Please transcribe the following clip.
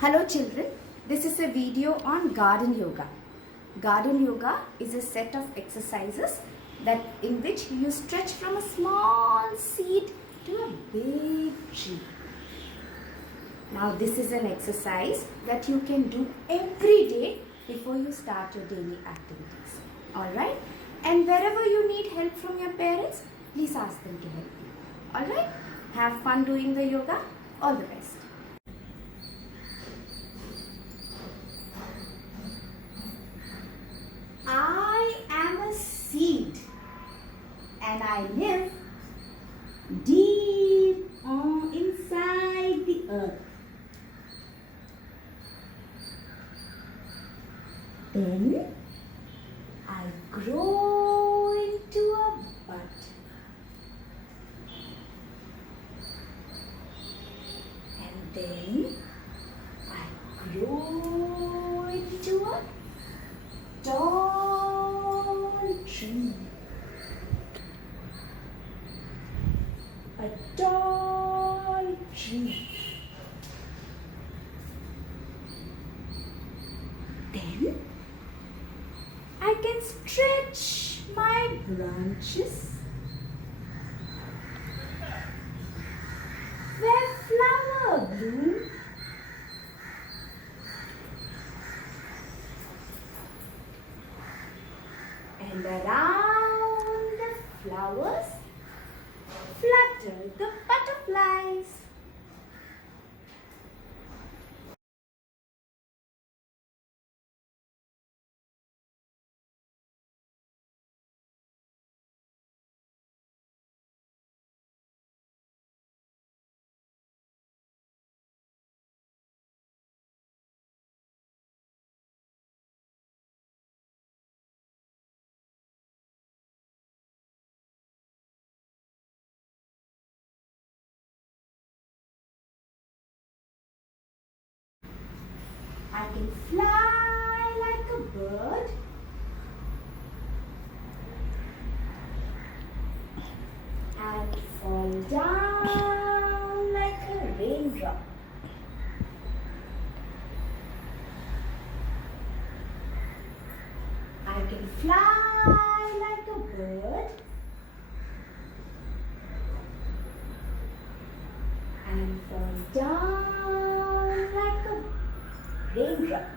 Hello children, this is a video on garden yoga. Garden yoga is a set of exercises that in which you stretch from a small seed to a big tree. Now this is an exercise that you can do every day before you start your daily activities. Alright? And wherever you need help from your parents, please ask them to help you. Alright? Have fun doing the yoga. All the best. I am a seed and I live deep inside the earth. Then I grow into a bud. And then I grow into a tall tree. A tall tree. Then I can stretch my branches where flowers bloom. And around the flowers flutter the butterflies. I can fly like a bird and fall down like a raindrop. I can fly like a bird and fall down like a raindrop.